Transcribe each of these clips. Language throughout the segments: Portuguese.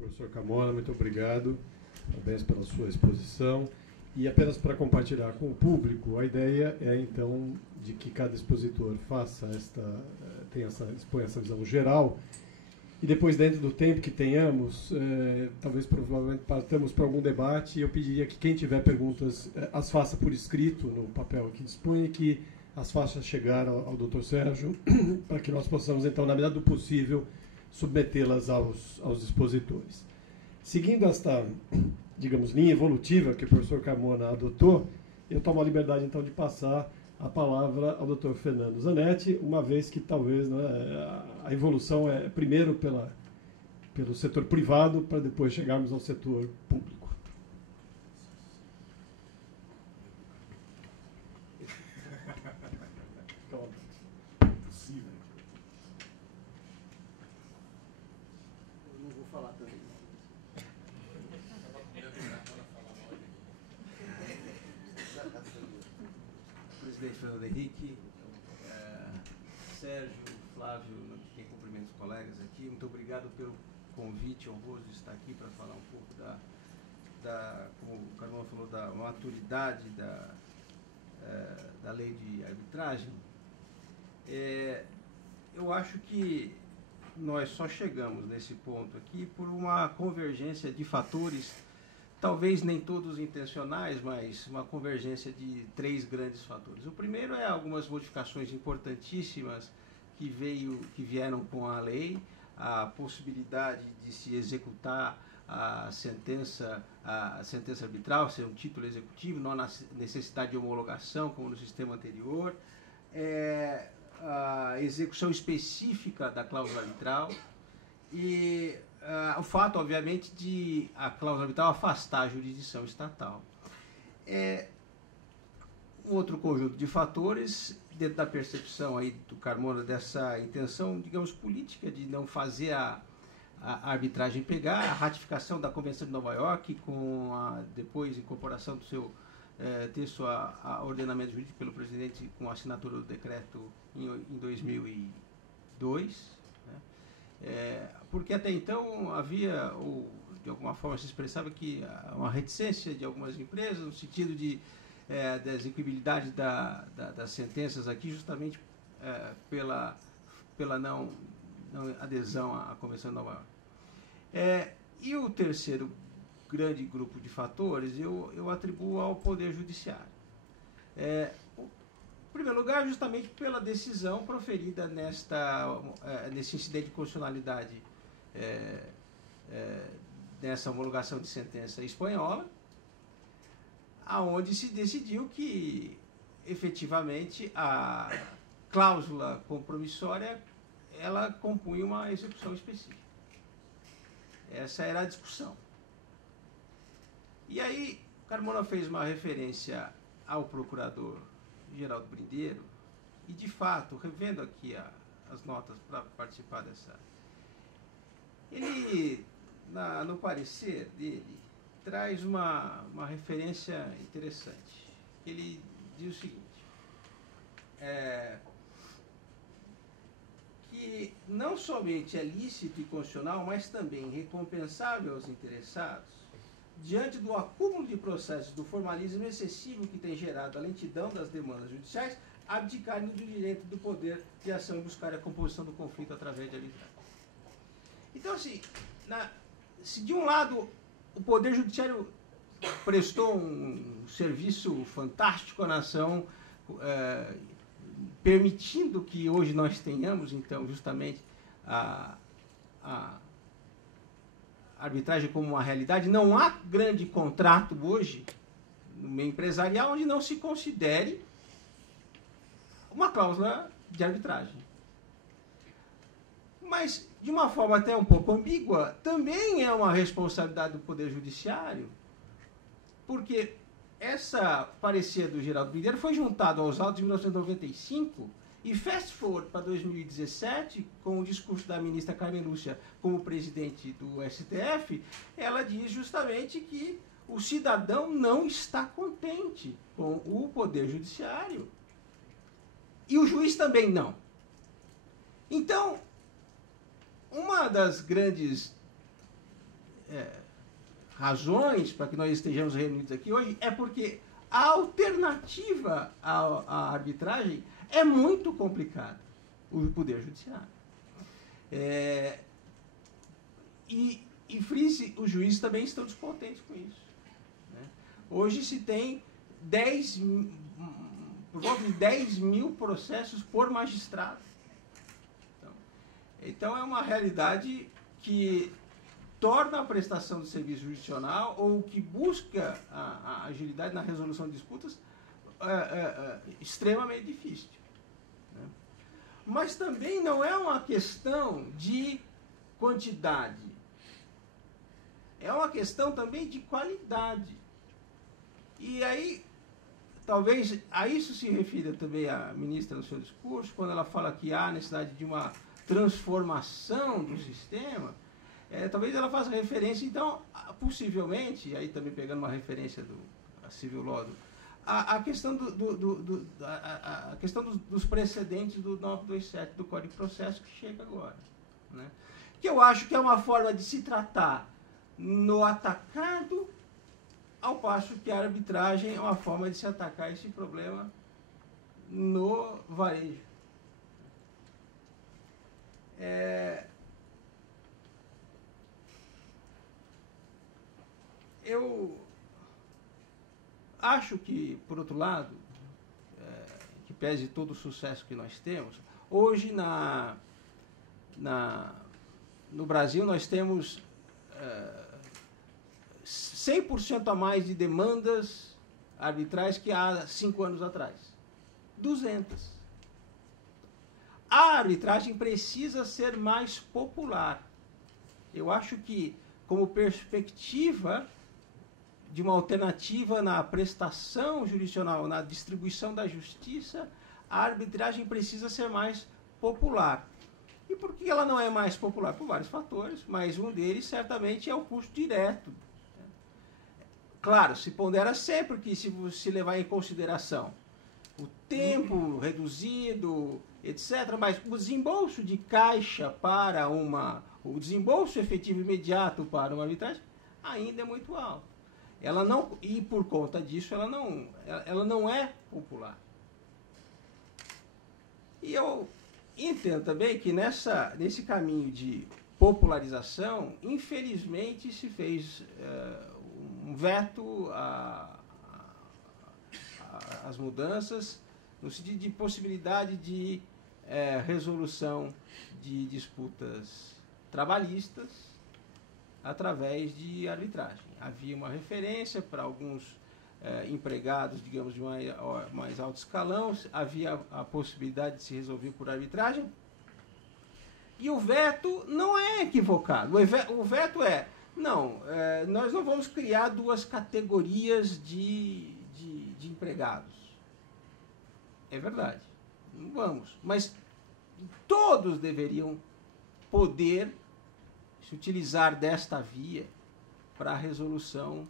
Professor Carmona, muito obrigado. Parabéns pela sua exposição. E apenas para compartilhar com o público, a ideia é, então, de que cada expositor exponha essa visão geral. E depois, dentro do tempo que tenhamos, talvez provavelmente partamos para algum debate, e eu pediria que quem tiver perguntas as faça por escrito no papel que dispõe, e que as faça chegar ao Dr. Sérgio, para que nós possamos, então, na medida do possível, submetê-las aos expositores. Seguindo esta, digamos, linha evolutiva que o professor Carmona adotou, eu tomo a liberdade, então, de passar a palavra ao Dr. Fernando Zanetti, uma vez que talvez, né, a evolução é primeiro pelo setor privado, para depois chegarmos ao setor público. Possível. Eu não vou falar também. Presidente Fernando Henrique, Sérgio, Flávio, quem cumprimenta os colegas aqui, muito obrigado pelo convite honroso de estar aqui para falar um pouco como o Carmona falou, da maturidade da lei de arbitragem. Eu acho que nós só chegamos nesse ponto aqui por uma convergência de fatores, talvez nem todos intencionais, mas uma convergência de 3 grandes fatores. O primeiro é algumas modificações importantíssimas que vieram com a lei, a possibilidade de se executar a sentença arbitral, ser um título executivo, não na necessidade de homologação, como no sistema anterior, a execução específica da cláusula arbitral e o fato, obviamente, de a cláusula arbitral afastar a jurisdição estatal. Um outro conjunto de fatores, dentro da percepção aí do Carmona, dessa intenção, digamos, política de não fazer a arbitragem pegar, a ratificação da Convenção de Nova York, com a depois incorporação do seu texto a ordenamento jurídico pelo presidente com a assinatura do decreto em 2002, né? Porque até então havia, ou de alguma forma se expressava que uma reticência de algumas empresas no sentido da execuibilidade das sentenças aqui, justamente pela não adesão à Convenção de Nova York. E o terceiro grande grupo de fatores eu atribuo ao Poder Judiciário. Em primeiro lugar, justamente pela decisão proferida nesse incidente de constitucionalidade, nessa homologação de sentença espanhola, aonde se decidiu que, efetivamente, a cláusula compromissória ela compunha uma execução específica. Essa era a discussão. E aí, Carmona fez uma referência ao procurador Geraldo Brindeiro, e de fato, revendo aqui as notas para participar dessa, ele, no parecer dele, traz uma referência interessante. Ele diz o seguinte, que não somente é lícito e constitucional, mas também recompensável aos interessados, diante do acúmulo de processos do formalismo excessivo que tem gerado a lentidão das demandas judiciais, abdicarem do direito do poder de ação e buscar a composição do conflito através de arbitragem. Então, assim, se de um lado o Poder Judiciário prestou um serviço fantástico à nação, permitindo que hoje nós tenhamos, então, justamente a arbitragem como uma realidade, não há grande contrato hoje no meio empresarial onde não se considere uma cláusula de arbitragem. Mas, de uma forma até um pouco ambígua, também é uma responsabilidade do Poder Judiciário, porque essa parecer do Geraldo Brindeiro foi juntado aos autos de 1995 e fast forward para 2017, com o discurso da ministra Carmen Lúcia como presidente do STF, ela diz justamente que o cidadão não está contente com o Poder Judiciário e o juiz também não. Então, uma das grandes razões para que nós estejamos reunidos aqui hoje é porque a alternativa à arbitragem é muito complicada, o Poder Judiciário. E frise, os juízes também estão descontentes com isso. Né? Hoje se tem por volta de 10 mil processos por magistrado. Então é uma realidade que torna a prestação do serviço jurisdicional ou que busca a agilidade na resolução de disputas extremamente difícil. Né? Mas também não é uma questão de quantidade. É uma questão também de qualidade. E aí, talvez a isso se refira também a ministra no seu discurso, quando ela fala que há necessidade de uma transformação do sistema, talvez ela faça referência, então, possivelmente, aí também pegando uma referência do Civil Law, a questão, a questão dos precedentes do 927 do Código de Processo que chega agora. Né? Que eu acho que é uma forma de se tratar no atacado, ao passo que a arbitragem é uma forma de se atacar esse problema no varejo. Eu acho que, por outro lado, que pese todo o sucesso que nós temos, hoje no Brasil nós temos 100% a mais de demandas arbitrais que há 5 anos atrás. 200. A arbitragem precisa ser mais popular. Eu acho que, como perspectiva de uma alternativa na prestação jurisdicional, na distribuição da justiça, a arbitragem precisa ser mais popular. E por que ela não é mais popular? Por vários fatores, mas um deles certamente é o custo direto. Claro, se pondera sempre que se levar em consideração o tempo reduzido, etc., mas o desembolso de caixa para o desembolso efetivo imediato para uma arbitragem ainda é muito alto. Ela não, e por conta disso ela não é popular. E eu entendo também que nesse caminho de popularização, infelizmente se fez um veto às mudanças, no sentido de possibilidade de resolução de disputas trabalhistas através de arbitragem. Havia uma referência para alguns empregados, digamos, de mais alto escalão, havia a possibilidade de se resolver por arbitragem, e o veto não é equivocado. O veto nós não vamos criar 2 categorias de empregados. É verdade, não vamos. Mas todos deveriam poder se utilizar desta via para a resolução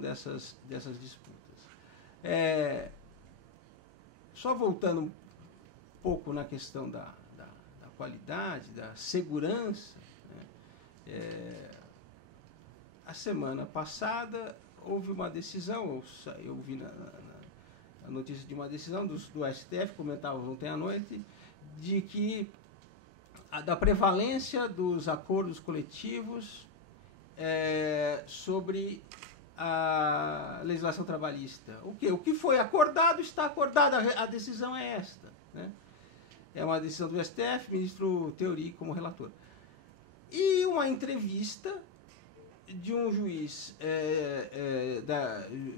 dessas disputas. Só voltando um pouco na questão da qualidade, da segurança, né? A semana passada houve uma decisão, eu vi na notícia de uma decisão do STF, comentávamos ontem à noite, de que da prevalência dos acordos coletivos sobre a legislação trabalhista. O que foi acordado está acordado, a decisão é esta. Né? É uma decisão do STF, ministro Theory como relator. E uma entrevista de um juiz,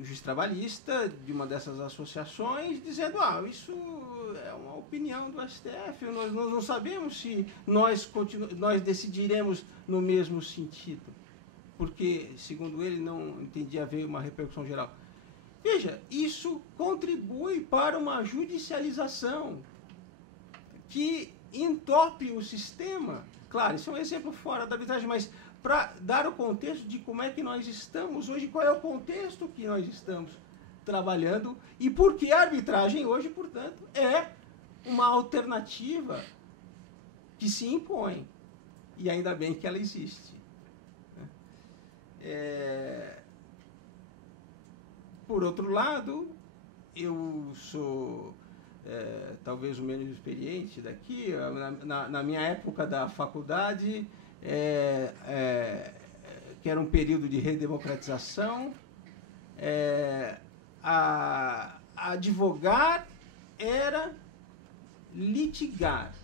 juiz trabalhista, de uma dessas associações, dizendo, isso é uma opinião do STF, nós não sabemos se nós decidiremos no mesmo sentido, porque, segundo ele, não entendia haver uma repercussão geral. Veja, isso contribui para uma judicialização que entope o sistema. Claro, isso é um exemplo fora da arbitragem, mas para dar o contexto de como é que nós estamos hoje, qual é o contexto que nós estamos trabalhando e por que a arbitragem hoje, portanto, é uma alternativa que se impõe. E ainda bem que ela existe. Por outro lado, eu sou talvez o menos experiente daqui. Na minha época da faculdade, que era um período de redemocratização, advogar era litigar.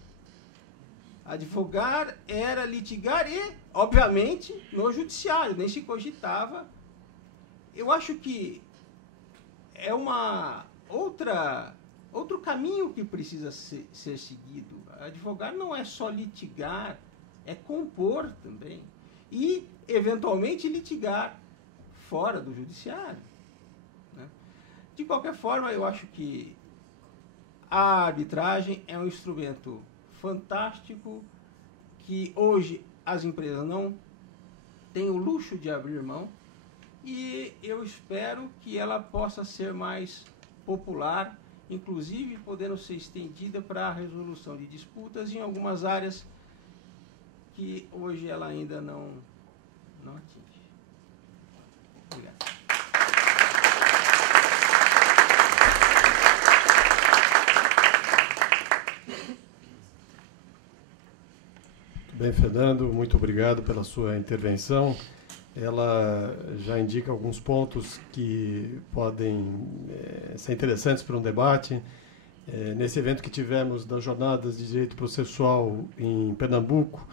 Advogar era litigar e, obviamente, no judiciário, nem se cogitava. Eu acho que é outro caminho que precisa ser seguido. Advogar não é só litigar, é compor também. E, eventualmente, litigar fora do judiciário, né? De qualquer forma, eu acho que a arbitragem é um instrumento fantástico que hoje as empresas não têm o luxo de abrir mão, e eu espero que ela possa ser mais popular, inclusive podendo ser estendida para a resolução de disputas em algumas áreas que hoje ela ainda não atinge. Obrigado. Bem, Fernando, muito obrigado pela sua intervenção. Ela já indica alguns pontos que podem ser interessantes para um debate. Nesse evento que tivemos das Jornadas de Direito Processual em Pernambuco,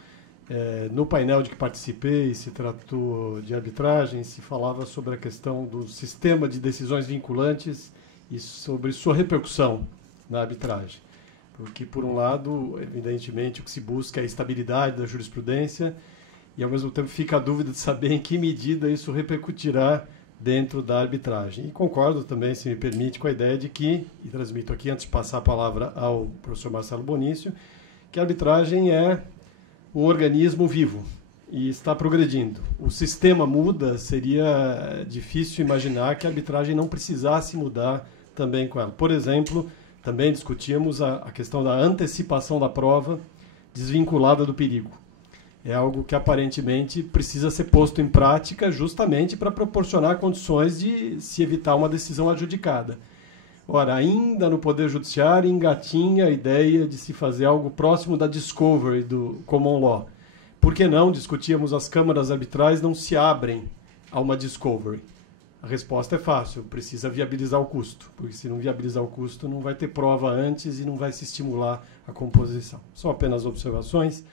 no painel de que participei, se tratou de arbitragem, se falava sobre a questão do sistema de decisões vinculantes e sobre sua repercussão na arbitragem. Porque, por um lado, evidentemente, o que se busca é a estabilidade da jurisprudência e, ao mesmo tempo, fica a dúvida de saber em que medida isso repercutirá dentro da arbitragem. E concordo também, se me permite, com a ideia de que, e transmito aqui, antes de passar a palavra ao professor Marcelo Bonício, que a arbitragem é um organismo vivo e está progredindo. O sistema muda, seria difícil imaginar que a arbitragem não precisasse mudar também com ela. Por exemplo, também discutimos a questão da antecipação da prova desvinculada do perigo. É algo que aparentemente precisa ser posto em prática justamente para proporcionar condições de se evitar uma decisão adjudicada. Ora, ainda no Poder Judiciário engatinha a ideia de se fazer algo próximo da discovery do common law. Por que não? Discutíamos, as câmaras arbitrais não se abrem a uma discovery. A resposta é fácil, precisa viabilizar o custo, porque se não viabilizar o custo, não vai ter prova antes e não vai se estimular a composição. São apenas observações.